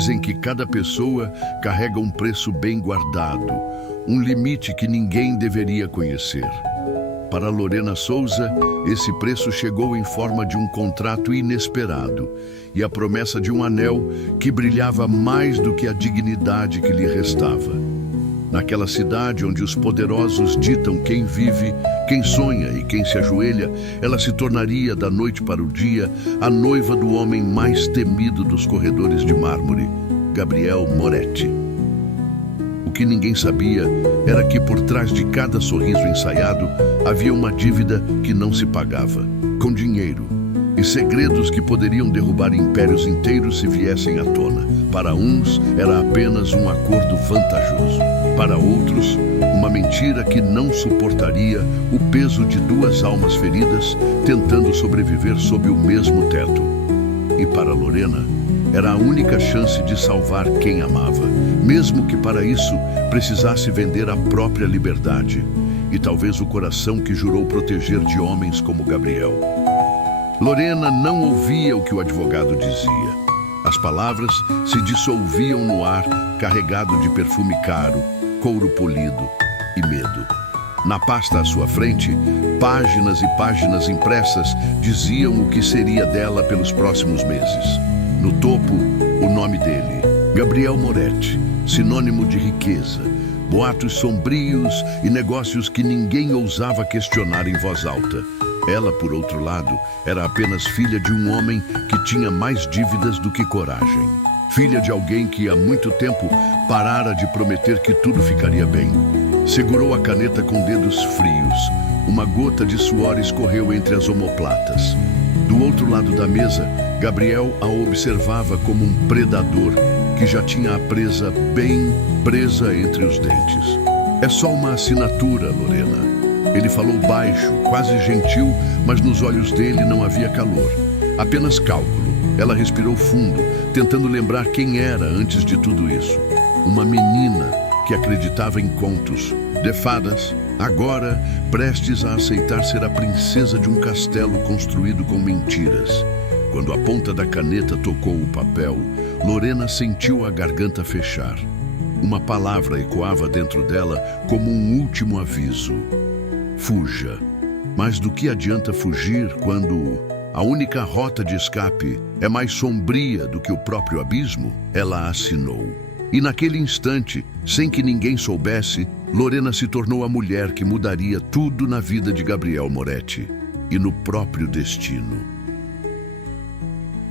Dizem que cada pessoa carrega um preço bem guardado, um limite que ninguém deveria conhecer. Para Lorena Souza, esse preço chegou em forma de um contrato inesperado e a promessa de um anel que brilhava mais do que a dignidade que lhe restava. Naquela cidade onde os poderosos ditam quem vive, quem sonha e quem se ajoelha, ela se tornaria, da noite para o dia, a noiva do homem mais temido dos corredores de mármore, Gabriel Moretti. O que ninguém sabia era que por trás de cada sorriso ensaiado havia uma dívida que não se pagava, com dinheiro, e segredos que poderiam derrubar impérios inteiros se viessem à tona. Para uns era apenas um acordo vantajoso. Para outros, uma mentira que não suportaria o peso de duas almas feridas tentando sobreviver sob o mesmo teto. E para Lorena, era a única chance de salvar quem amava, mesmo que para isso precisasse vender a própria liberdade e talvez o coração que jurou proteger de homens como Gabriel. Lorena não ouvia o que o advogado dizia. As palavras se dissolviam no ar, carregado de perfume caro, couro polido e medo. Na pasta à sua frente, páginas e páginas impressas diziam o que seria dela pelos próximos meses. No topo, o nome dele, Gabriel Moretti, sinônimo de riqueza, boatos sombrios e negócios que ninguém ousava questionar em voz alta. Ela, por outro lado, era apenas filha de um homem que tinha mais dívidas do que coragem. Filha de alguém que há muito tempo parara de prometer que tudo ficaria bem. Segurou a caneta com dedos frios. Uma gota de suor escorreu entre as omoplatas. Do outro lado da mesa, Gabriel a observava como um predador que já tinha a presa bem presa entre os dentes. É só uma assinatura, Lorena. Ele falou baixo, quase gentil, mas nos olhos dele não havia calor. Apenas cálculo. Ela respirou fundo, tentando lembrar quem era antes de tudo isso. Uma menina que acreditava em contos, de fadas, agora prestes a aceitar ser a princesa de um castelo construído com mentiras. Quando a ponta da caneta tocou o papel, Lorena sentiu a garganta fechar. Uma palavra ecoava dentro dela como um último aviso. Fuja. Mas do que adianta fugir quando a única rota de escape é mais sombria do que o próprio abismo? Ela assinou. E naquele instante, sem que ninguém soubesse, Lorena se tornou a mulher que mudaria tudo na vida de Gabriel Moretti e no próprio destino.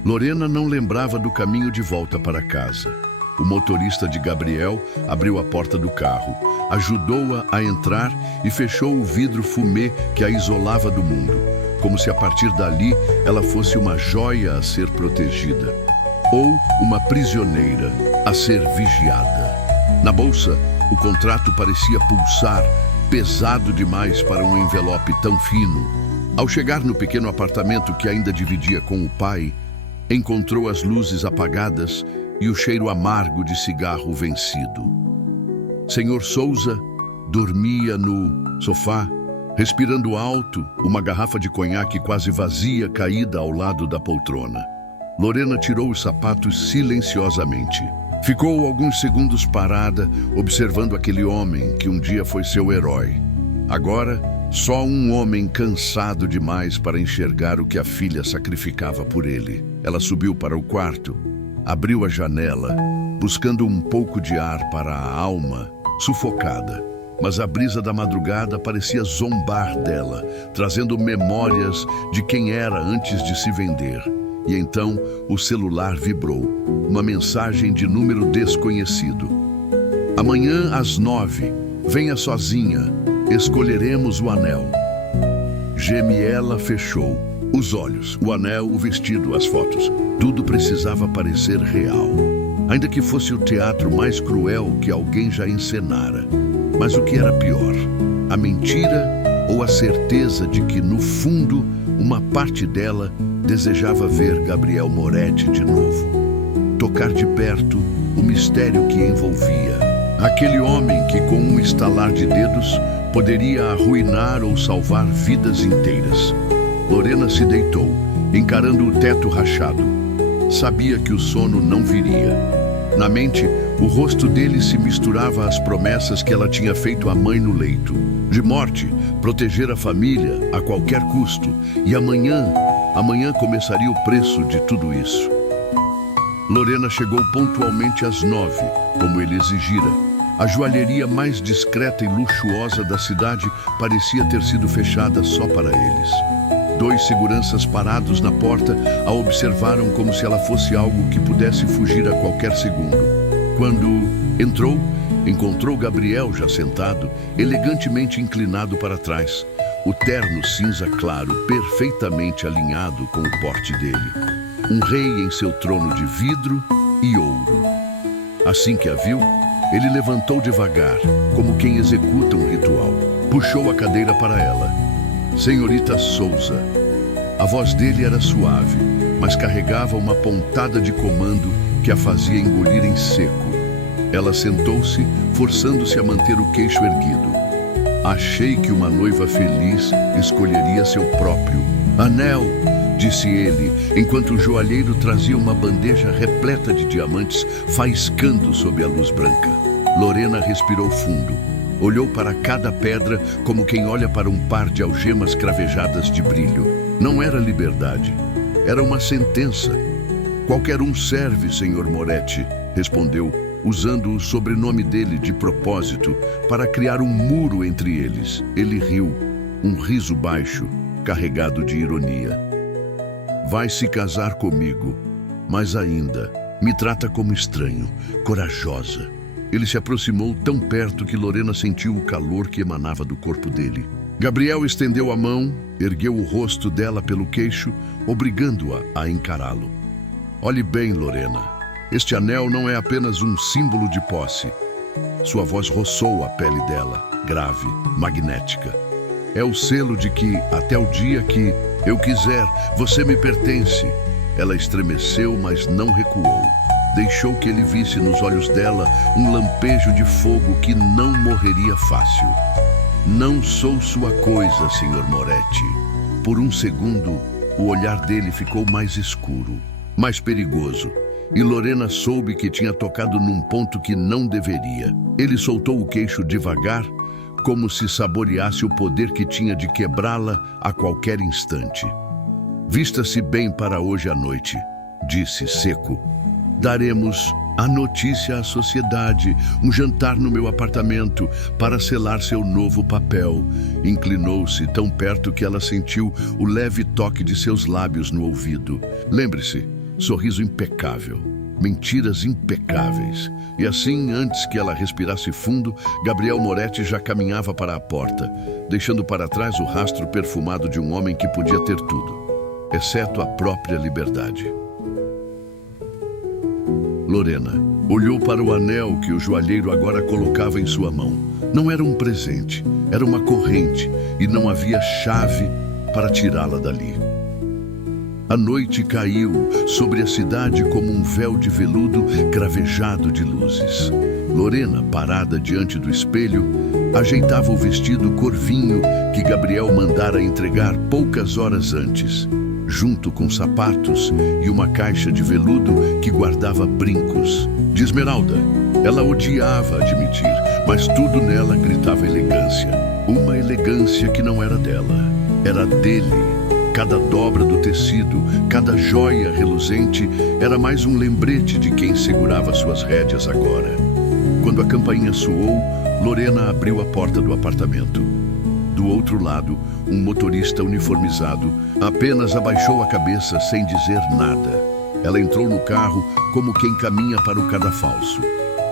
Lorena não lembrava do caminho de volta para casa. O motorista de Gabriel abriu a porta do carro, ajudou-a a entrar e fechou o vidro fumê que a isolava do mundo, como se a partir dali ela fosse uma joia a ser protegida, ou uma prisioneira a ser vigiada. Na bolsa, o contrato parecia pulsar, pesado demais para um envelope tão fino. Ao chegar no pequeno apartamento que ainda dividia com o pai, encontrou as luzes apagadas e o cheiro amargo de cigarro vencido. Senhor Souza dormia no sofá, respirando alto, uma garrafa de conhaque quase vazia caída ao lado da poltrona. Lorena tirou os sapatos silenciosamente. Ficou alguns segundos parada, observando aquele homem que um dia foi seu herói. Agora, só um homem cansado demais para enxergar o que a filha sacrificava por ele. Ela subiu para o quarto, abriu a janela, buscando um pouco de ar para a alma, sufocada. Mas a brisa da madrugada parecia zombar dela, trazendo memórias de quem era antes de se vender. E então o celular vibrou, uma mensagem de número desconhecido. Amanhã às 9, venha sozinha, escolheremos o anel. Geme-ela fechou. Os olhos, o anel, o vestido, as fotos. Tudo precisava parecer real. Ainda que fosse o teatro mais cruel que alguém já encenara. Mas o que era pior? A mentira ou a certeza de que, no fundo, uma parte dela desejava ver Gabriel Moretti de novo. Tocar de perto o mistério que envolvia. Aquele homem que, com um estalar de dedos, poderia arruinar ou salvar vidas inteiras. Lorena se deitou, encarando o teto rachado. Sabia que o sono não viria. Lentamente, o rosto dele se misturava às promessas que ela tinha feito à mãe no leito. De morte, proteger a família a qualquer custo. E amanhã começaria o preço de tudo isso. Lorena chegou pontualmente às 9, como ele exigira. A joalheria mais discreta e luxuosa da cidade parecia ter sido fechada só para eles. 2 seguranças parados na porta a observaram como se ela fosse algo que pudesse fugir a qualquer segundo. Quando entrou, encontrou Gabriel já sentado, elegantemente inclinado para trás. O terno cinza claro, perfeitamente alinhado com o porte dele. Um rei em seu trono de vidro e ouro. Assim que a viu, ele levantou devagar, como quem executa um ritual. Puxou a cadeira para ela. Senhorita Souza. A voz dele era suave, mas carregava uma pontada de comando que a fazia engolir em seco. Ela sentou-se, forçando-se a manter o queixo erguido. Achei que uma noiva feliz escolheria seu próprio anel, disse ele, enquanto o joalheiro trazia uma bandeja repleta de diamantes faiscando sob a luz branca. Lorena respirou fundo. Olhou para cada pedra como quem olha para um par de algemas cravejadas de brilho. Não era liberdade, era uma sentença. Qualquer um serve, Sr. Moretti, respondeu, usando o sobrenome dele de propósito para criar um muro entre eles. Ele riu, um riso baixo, carregado de ironia. Vai se casar comigo, mas ainda me trata como estranho, corajosa. Ele se aproximou tão perto que Lorena sentiu o calor que emanava do corpo dele. Gabriel estendeu a mão, ergueu o rosto dela pelo queixo, obrigando-a a encará-lo. Olhe bem, Lorena. Este anel não é apenas um símbolo de posse. Sua voz roçou a pele dela, grave, magnética. É o selo de que, até o dia que eu quiser, você me pertence. Ela estremeceu, mas não recuou. Deixou que ele visse nos olhos dela um lampejo de fogo que não morreria fácil. Não sou sua coisa, Sr. Moretti. Por um segundo, o olhar dele ficou mais escuro, mais perigoso. E Lorena soube que tinha tocado num ponto que não deveria. Ele soltou o queixo devagar, como se saboreasse o poder que tinha de quebrá-la a qualquer instante. Vista-se bem para hoje à noite, disse seco. Daremos a notícia à sociedade, um jantar no meu apartamento para selar seu novo papel. Inclinou-se tão perto que ela sentiu o leve toque de seus lábios no ouvido. Lembre-se, sorriso impecável, mentiras impecáveis. E assim, antes que ela respirasse fundo, Gabriel Moretti já caminhava para a porta, deixando para trás o rastro perfumado de um homem que podia ter tudo, exceto a própria liberdade. Lorena olhou para o anel que o joalheiro agora colocava em sua mão. Não era um presente, era uma corrente, e não havia chave para tirá-la dali. A noite caiu sobre a cidade como um véu de veludo cravejado de luzes. Lorena, parada diante do espelho, ajeitava o vestido corvinho que Gabriel mandara entregar poucas horas antes, junto com sapatos e uma caixa de veludo que guardava brincos. De esmeralda, ela odiava admitir, mas tudo nela gritava elegância. Uma elegância que não era dela, era dele. Cada dobra do tecido, cada joia reluzente era mais um lembrete de quem segurava suas rédeas agora. Quando a campainha soou, Lorena abriu a porta do apartamento. Do outro lado, um motorista uniformizado apenas abaixou a cabeça sem dizer nada. Ela entrou no carro como quem caminha para o cadafalso.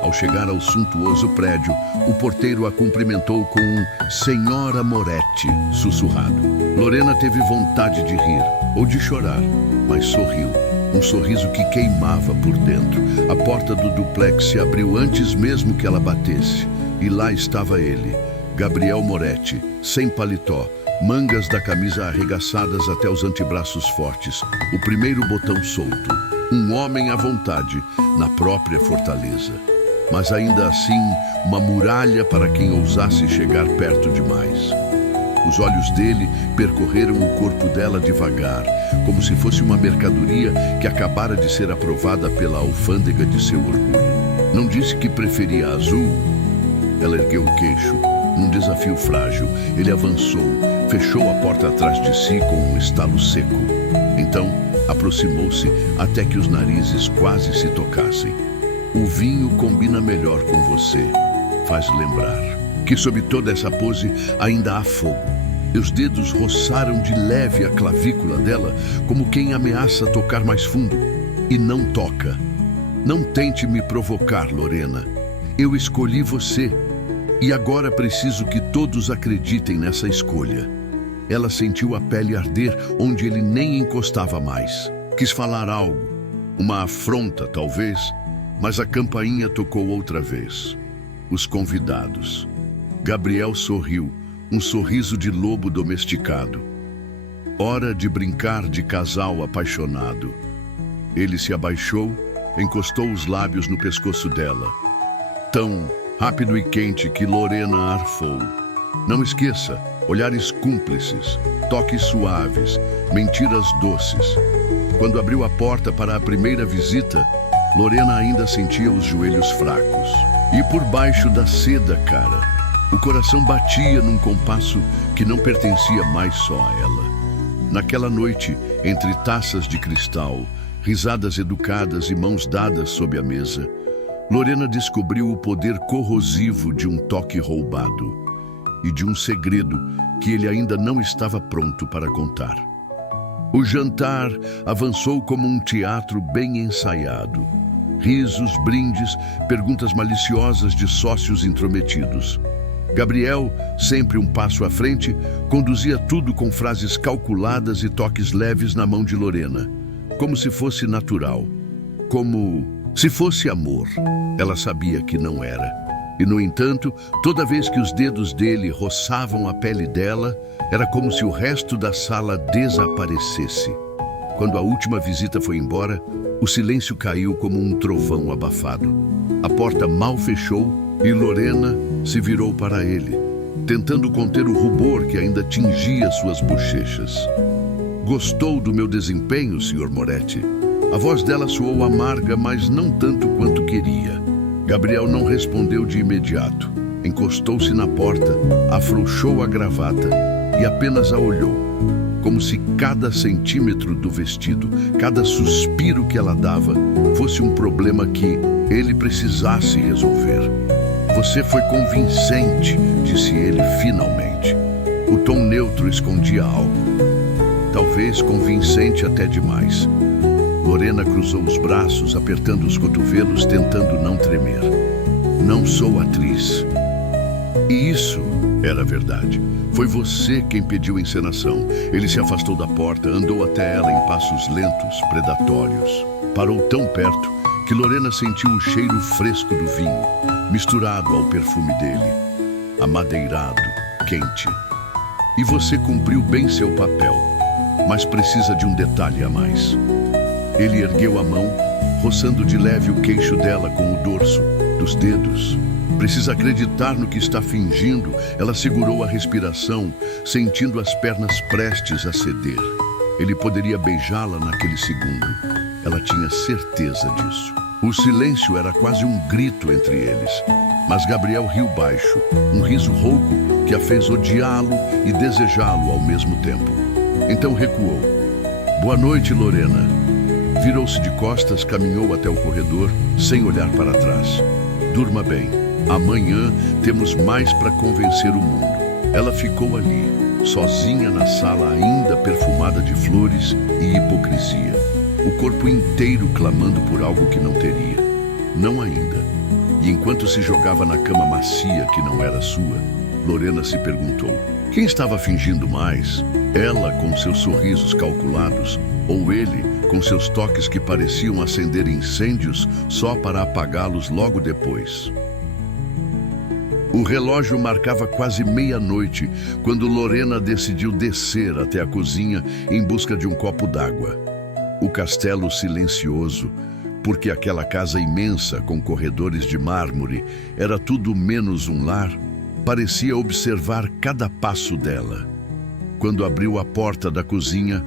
Ao chegar ao suntuoso prédio, o porteiro a cumprimentou com um Senhora Moretti, sussurrado. Lorena teve vontade de rir ou de chorar, mas sorriu. Um sorriso que queimava por dentro. A porta do duplex se abriu antes mesmo que ela batesse. E lá estava ele, Gabriel Moretti, sem paletó, mangas da camisa arregaçadas até os antebraços fortes, o primeiro botão solto. Um homem à vontade, na própria fortaleza. Mas ainda assim, uma muralha para quem ousasse chegar perto demais. Os olhos dele percorreram o corpo dela devagar, como se fosse uma mercadoria que acabara de ser aprovada pela alfândega de seu orgulho. Não disse que preferia azul? Ela ergueu o queixo. Num desafio frágil, ele avançou, fechou a porta atrás de si com um estalo seco. Então, aproximou-se até que os narizes quase se tocassem. O vinho combina melhor com você, faz lembrar que sob toda essa pose ainda há fogo. E os dedos roçaram de leve a clavícula dela, como quem ameaça tocar mais fundo. E não toca. Não tente me provocar, Lorena. Eu escolhi você. E agora preciso que todos acreditem nessa escolha. Ela sentiu a pele arder onde ele nem encostava mais. Quis falar algo, uma afronta talvez, mas a campainha tocou outra vez. Os convidados. Gabriel sorriu, um sorriso de lobo domesticado. Hora de brincar de casal apaixonado. Ele se abaixou, encostou os lábios no pescoço dela. Tão rápido e quente que Lorena arfou. Não esqueça, olhares cúmplices, toques suaves, mentiras doces. Quando abriu a porta para a primeira visita, Lorena ainda sentia os joelhos fracos. E por baixo da seda, cara, o coração batia num compasso que não pertencia mais só a ela. Naquela noite, entre taças de cristal, risadas educadas e mãos dadas sob a mesa, Lorena descobriu o poder corrosivo de um toque roubado e de um segredo que ele ainda não estava pronto para contar. O jantar avançou como um teatro bem ensaiado. Risos, brindes, perguntas maliciosas de sócios intrometidos. Gabriel, sempre um passo à frente, conduzia tudo com frases calculadas e toques leves na mão de Lorena, como se fosse natural, como se fosse amor. Ela sabia que não era. E, no entanto, toda vez que os dedos dele roçavam a pele dela, era como se o resto da sala desaparecesse. Quando a última visita foi embora, o silêncio caiu como um trovão abafado. A porta mal fechou e Lorena se virou para ele, tentando conter o rubor que ainda tingia suas bochechas. Gostou do meu desempenho, Sr. Moretti? A voz dela soou amarga, mas não tanto quanto queria. Gabriel não respondeu de imediato. Encostou-se na porta, afrouxou a gravata e apenas a olhou, como se cada centímetro do vestido, cada suspiro que ela dava, fosse um problema que ele precisasse resolver. Você foi convincente, disse ele finalmente. O tom neutro escondia algo. Talvez convincente até demais. Lorena cruzou os braços, apertando os cotovelos, tentando não tremer. Não sou atriz. E isso era verdade. Foi você quem pediu a encenação. Ele se afastou da porta, andou até ela em passos lentos, predatórios. Parou tão perto que Lorena sentiu o cheiro fresco do vinho, misturado ao perfume dele, amadeirado, quente. E você cumpriu bem seu papel, mas precisa de um detalhe a mais. Ele ergueu a mão, roçando de leve o queixo dela com o dorso dos dedos. Precisa acreditar no que está fingindo. Ela segurou a respiração, sentindo as pernas prestes a ceder. Ele poderia beijá-la naquele segundo. Ela tinha certeza disso. O silêncio era quase um grito entre eles. Mas Gabriel riu baixo, um riso rouco que a fez odiá-lo e desejá-lo ao mesmo tempo. Então recuou. Boa noite, Lorena. Virou-se de costas, caminhou até o corredor, sem olhar para trás. Durma bem. Amanhã temos mais para convencer o mundo. Ela ficou ali, sozinha na sala ainda perfumada de flores e hipocrisia. O corpo inteiro clamando por algo que não teria. Não ainda. E enquanto se jogava na cama macia que não era sua, Lorena se perguntou: quem estava fingindo mais? Ela com seus sorrisos calculados, ou ele com seus toques que pareciam acender incêndios só para apagá-los logo depois? O relógio marcava quase meia-noite quando Lorena decidiu descer até a cozinha em busca de um copo d'água. O castelo silencioso, porque aquela casa imensa com corredores de mármore era tudo menos um lar, parecia observar cada passo dela. Quando abriu a porta da cozinha,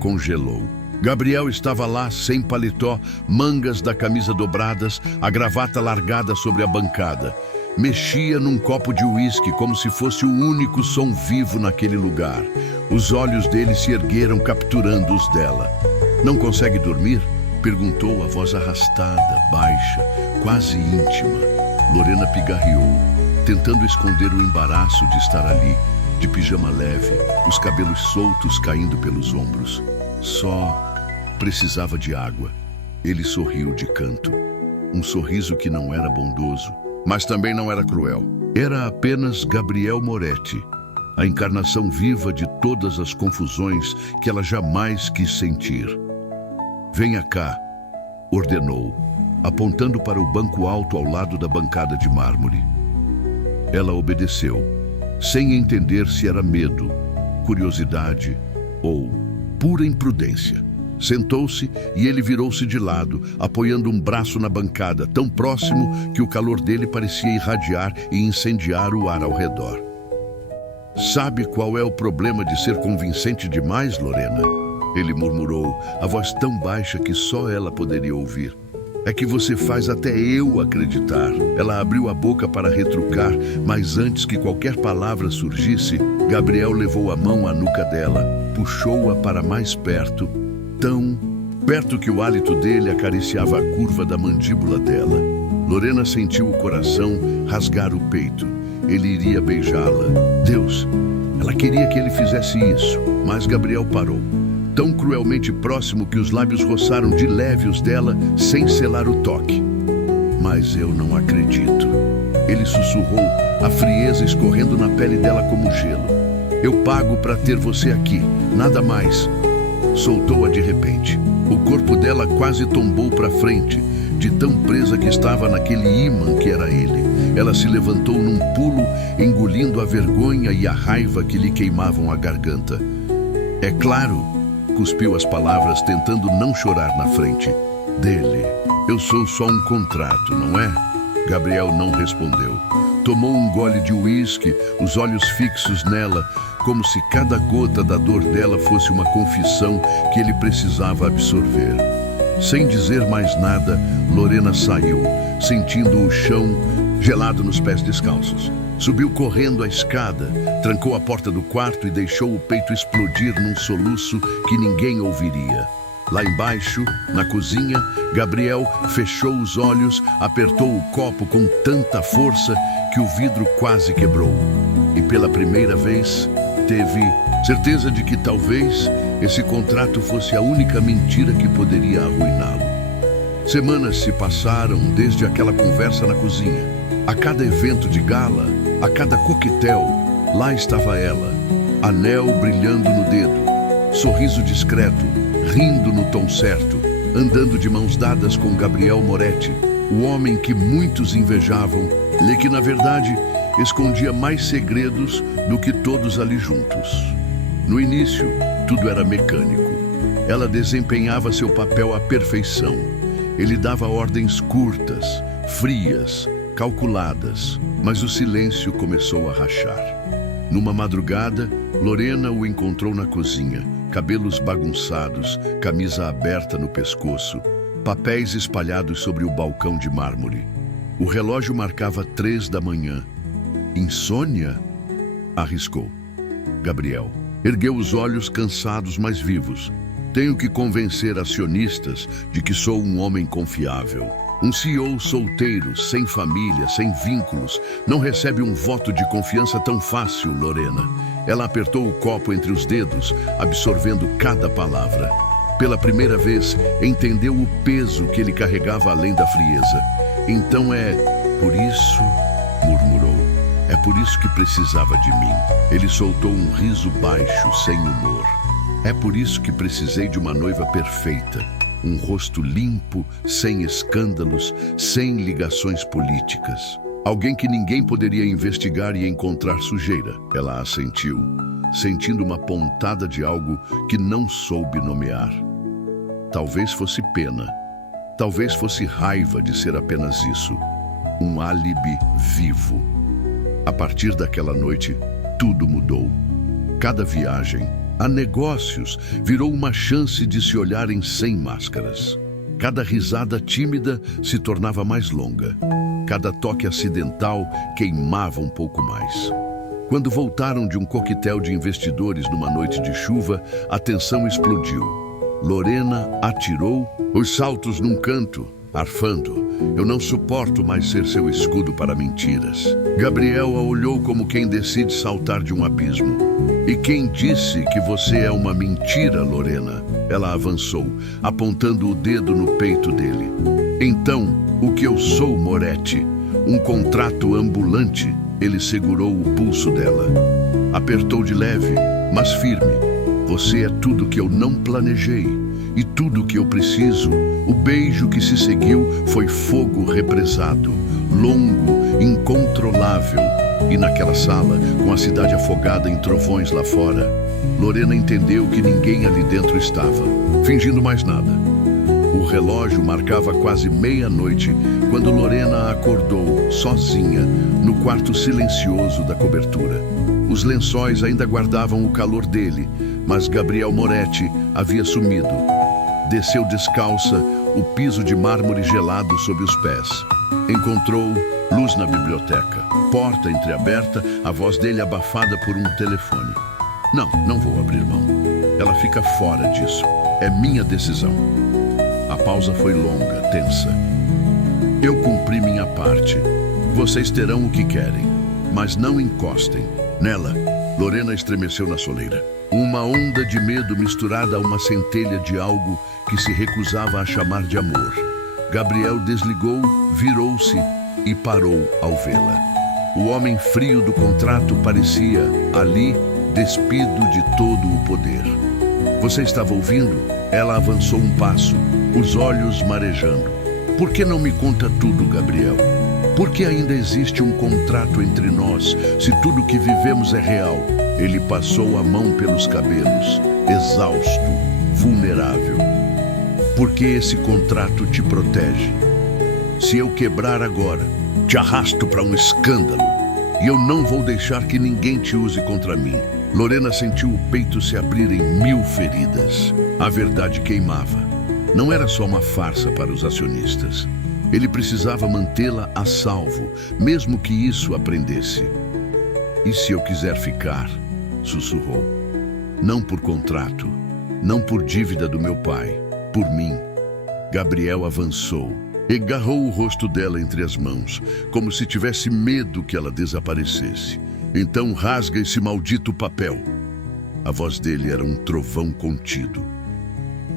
congelou. Gabriel estava lá, sem paletó, mangas da camisa dobradas, a gravata largada sobre a bancada. Mexia num copo de uísque como se fosse o único som vivo naquele lugar. Os olhos dele se ergueram, capturando os dela. "Não consegue dormir?" perguntou a voz arrastada, baixa, quase íntima. Lorena pigarreou, tentando esconder o embaraço de estar ali, de pijama leve, os cabelos soltos caindo pelos ombros. Só precisava de água. Ele sorriu de canto. Um sorriso que não era bondoso, mas também não era cruel. Era apenas Gabriel Moretti, a encarnação viva de todas as confusões que ela jamais quis sentir. "Venha cá", ordenou, apontando para o banco alto ao lado da bancada de mármore. Ela obedeceu, sem entender se era medo, curiosidade ou pura imprudência. Sentou-se e ele virou-se de lado, apoiando um braço na bancada, tão próximo que o calor dele parecia irradiar e incendiar o ar ao redor. "Sabe qual é o problema de ser convincente demais, Lorena?" Ele murmurou, a voz tão baixa que só ela poderia ouvir. "É que você faz até eu acreditar." Ela abriu a boca para retrucar, mas antes que qualquer palavra surgisse, Gabriel levou a mão à nuca dela, puxou-a para mais perto, tão perto que o hálito dele acariciava a curva da mandíbula dela. Lorena sentiu o coração rasgar o peito. Ele iria beijá-la. Deus, ela queria que ele fizesse isso, mas Gabriel parou, tão cruelmente próximo que os lábios roçaram de leve os dela, sem selar o toque. "Mas eu não acredito." Ele sussurrou, a frieza escorrendo na pele dela como gelo. "Eu pago para ter você aqui, nada mais." Soltou-a de repente. O corpo dela quase tombou para frente, de tão presa que estava naquele ímã que era ele. Ela se levantou num pulo, engolindo a vergonha e a raiva que lhe queimavam a garganta. "É claro", cuspiu as palavras, tentando não chorar na frente dele. "Eu sou só um contrato, não é?" Gabriel não respondeu. Tomou um gole de uísque, os olhos fixos nela, como se cada gota da dor dela fosse uma confissão que ele precisava absorver. Sem dizer mais nada, Lorena saiu, sentindo o chão gelado nos pés descalços. Subiu correndo a escada, trancou a porta do quarto e deixou o peito explodir num soluço que ninguém ouviria. Lá embaixo, na cozinha, Gabriel fechou os olhos, apertou o copo com tanta força que o vidro quase quebrou. E pela primeira vez, teve certeza de que talvez esse contrato fosse a única mentira que poderia arruiná-lo. Semanas se passaram desde aquela conversa na cozinha. A cada evento de gala, a cada coquetel, lá estava ela, anel brilhando no dedo, sorriso discreto, rindo no tom certo, andando de mãos dadas com Gabriel Moretti, o homem que muitos invejavam, e que na verdade escondia mais segredos do que todos ali juntos. No início, tudo era mecânico. Ela desempenhava seu papel à perfeição. Ele dava ordens curtas, frias, calculadas, mas o silêncio começou a rachar. Numa madrugada, Lorena o encontrou na cozinha, cabelos bagunçados, camisa aberta no pescoço, papéis espalhados sobre o balcão de mármore. O relógio marcava 3 da manhã. "Insônia?" arriscou. Gabriel ergueu os olhos cansados, mas vivos. "Tenho que convencer acionistas de que sou um homem confiável. Um CEO solteiro, sem família, sem vínculos, não recebe um voto de confiança tão fácil, Lorena." Ela apertou o copo entre os dedos, absorvendo cada palavra. Pela primeira vez, entendeu o peso que ele carregava além da frieza. "Então é por isso", murmurou. "É por isso que precisava de mim." Ele soltou um riso baixo, sem humor. "É por isso que precisei de uma noiva perfeita. Um rosto limpo, sem escândalos, sem ligações políticas. Alguém que ninguém poderia investigar e encontrar sujeira." Ela assentiu, sentindo uma pontada de algo que não soube nomear. Talvez fosse pena. Talvez fosse raiva de ser apenas isso. Um álibi vivo. A partir daquela noite, tudo mudou. Cada viagem, a negócios, virou uma chance de se olharem sem máscaras. Cada risada tímida se tornava mais longa. Cada toque acidental queimava um pouco mais. Quando voltaram de um coquetel de investidores numa noite de chuva, a tensão explodiu. Lorena atirou os saltos num canto, arfando. Eu não suporto mais ser seu escudo para mentiras. Gabriel a olhou como quem decide saltar de um abismo. E quem disse que você é uma mentira, Lorena? Ela avançou, apontando o dedo no peito dele. Então, o que eu sou, Moretti? Um contrato ambulante? Ele segurou o pulso dela. Apertou de leve, mas firme. Você é tudo que eu não planejei e tudo que eu preciso. O beijo que se seguiu foi fogo represado, longo, incontrolável. E naquela sala, com a cidade afogada em trovões lá fora, Lorena entendeu que ninguém ali dentro estava, fingindo mais nada. O relógio marcava quase meia-noite quando Lorena acordou, sozinha, no quarto silencioso da cobertura. Os lençóis ainda guardavam o calor dele, mas Gabriel Moretti havia sumido. Desceu descalça, o piso de mármore gelado sob os pés. Encontrou luz na biblioteca, porta entreaberta, a voz dele abafada por um telefone. Não vou abrir mão. Ela fica fora disso. É minha decisão. A pausa foi longa, tensa. Eu cumpri minha parte. Vocês terão o que querem, mas não encostem. Nela, Lorena estremeceu na soleira. Uma onda de medo misturada a uma centelha de algo que se recusava a chamar de amor. Gabriel desligou, virou-se e parou ao vê-la. O homem frio do contrato parecia, ali, despido de todo o poder. Você estava ouvindo? Ela avançou um passo, os olhos marejando. Por que não me conta tudo, Gabriel? Por que ainda existe um contrato entre nós, se tudo que vivemos é real? Ele passou a mão pelos cabelos, exausto, vulnerável. Porque esse contrato te protege. Se eu quebrar agora, te arrasto para um escândalo. E eu não vou deixar que ninguém te use contra mim. Lorena sentiu o peito se abrir em 1000 feridas. A verdade queimava. Não era só uma farsa para os acionistas. Ele precisava mantê-la a salvo, mesmo que isso aprendesse. E se eu quiser ficar? Sussurrou. Não por contrato, não por dívida do meu pai, por mim. Gabriel avançou, agarrou o rosto dela entre as mãos, como se tivesse medo que ela desaparecesse. Então rasga esse maldito papel. A voz dele era um trovão contido.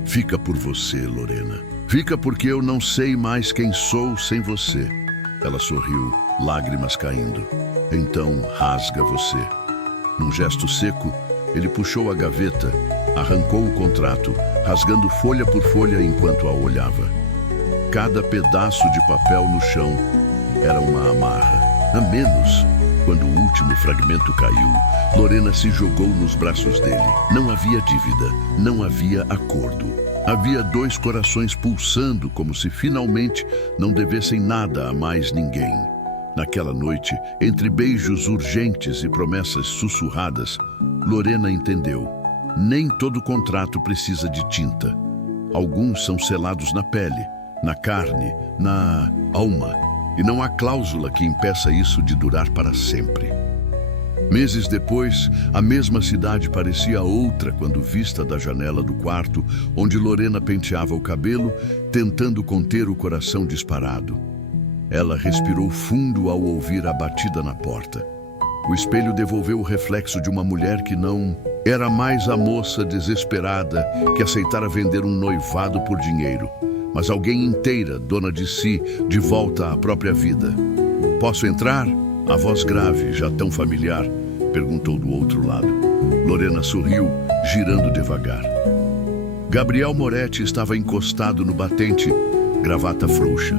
Fica por você, Lorena. Fica porque eu não sei mais quem sou sem você. Ela sorriu, lágrimas caindo. Então rasga você. Num gesto seco, ele puxou a gaveta, arrancou o contrato, rasgando folha por folha enquanto a olhava. Cada pedaço de papel no chão era uma amarra. A menos, quando o último fragmento caiu, Lorena se jogou nos braços dele. Não havia dívida, não havia acordo. Havia 2 corações pulsando como se finalmente não devessem nada a mais ninguém. Naquela noite, entre beijos urgentes e promessas sussurradas, Lorena entendeu. Nem todo contrato precisa de tinta. Alguns são selados na pele, na carne, na alma. E não há cláusula que impeça isso de durar para sempre. Meses depois, a mesma cidade parecia outra quando vista da janela do quarto, onde Lorena penteava o cabelo, tentando conter o coração disparado. Ela respirou fundo ao ouvir a batida na porta. O espelho devolveu o reflexo de uma mulher que não era mais a moça desesperada que aceitara vender um noivado por dinheiro, mas alguém inteira, dona de si, de volta à própria vida. Posso entrar? A voz grave, já tão familiar, perguntou do outro lado. Lorena sorriu, girando devagar. Gabriel Moretti estava encostado no batente, gravata frouxa.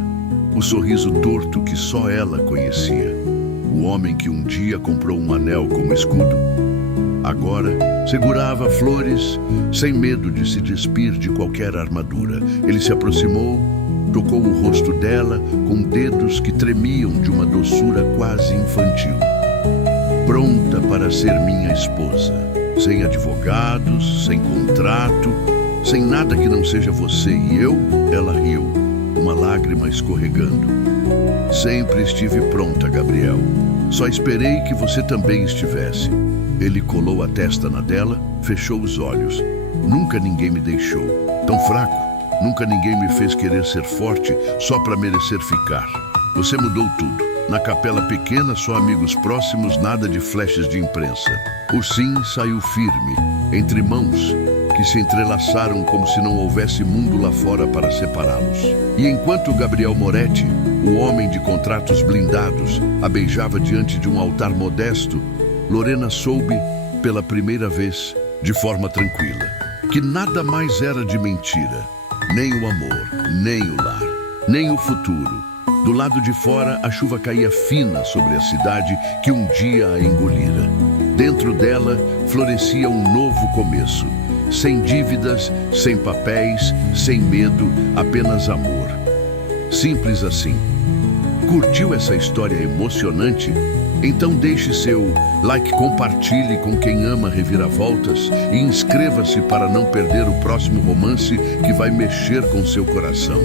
O sorriso torto que só ela conhecia. O homem que um dia comprou um anel como escudo. Agora, segurava flores, sem medo de se despir de qualquer armadura. Ele se aproximou, tocou o rosto dela com dedos que tremiam de uma doçura quase infantil. Pronta para ser minha esposa. Sem advogados, sem contrato, sem nada que não seja você e eu, ela riu, uma lágrima escorregando. Sempre estive pronta, Gabriel. Só esperei que você também estivesse. Ele colou a testa na dela, fechou os olhos. Nunca ninguém me deixou. Tão fraco, nunca ninguém me fez querer ser forte só para merecer ficar. Você mudou tudo. Na capela pequena, só amigos próximos, nada de flashes de imprensa. O sim saiu firme, entre mãos que se entrelaçaram como se não houvesse mundo lá fora para separá-los. E enquanto Gabriel Moretti, o homem de contratos blindados, a beijava diante de um altar modesto, Lorena soube, pela primeira vez, de forma tranquila, que nada mais era de mentira. Nem o amor, nem o lar, nem o futuro. Do lado de fora, a chuva caía fina sobre a cidade que um dia a engolira. Dentro dela, florescia um novo começo. Sem dívidas, sem papéis, sem medo, apenas amor. Simples assim. Curtiu essa história emocionante? Então deixe seu like, compartilhe com quem ama reviravoltas e inscreva-se para não perder o próximo romance que vai mexer com seu coração.